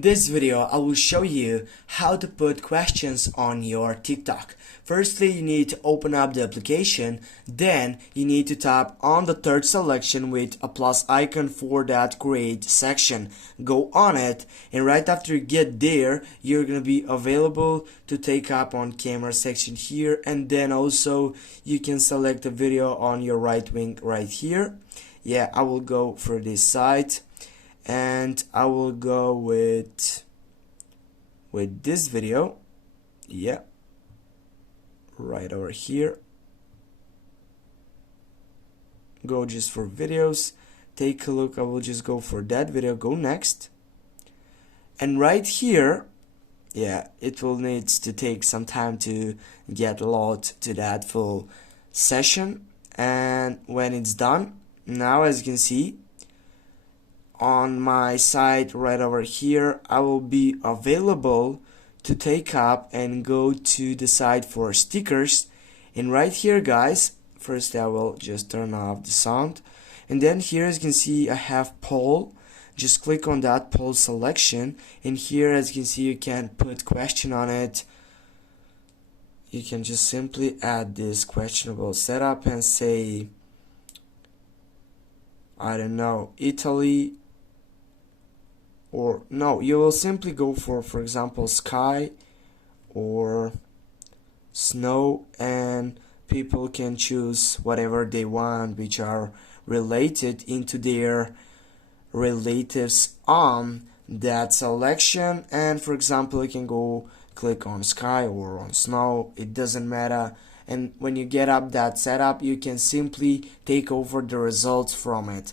In this video, I will show you how to put questions on your TikTok. Firstly, you need to open up the application, then you need to tap on the third selection with a plus icon for that create section. Go on it, and right after you get there, you're gonna be available to take up on camera section here, and then also you can select a video on your right wing right here. Yeah, I will go for this site. And I will go with this video. Yeah, right over here. Go just for videos, take a look. I will just go for that video. Go next, and right here, yeah, it will need to take some time to get load to that full session. And when it's done, now as you can see on my side right over here, I will be available to take up and go to the side for stickers. And right here, guys, first I will just turn off the sound, and then here as you can see I have poll. Just click on that poll selection, and here as you can see you can put question on it. You can just simply add this questionable setup and say, I don't know, Italy. Or no, you will simply go for example, sky or snow, and people can choose whatever they want which are related into their relatives on that selection. And for example, you can go click on sky or on snow, it doesn't matter. And when you get up that setup, you can simply take over the results from it.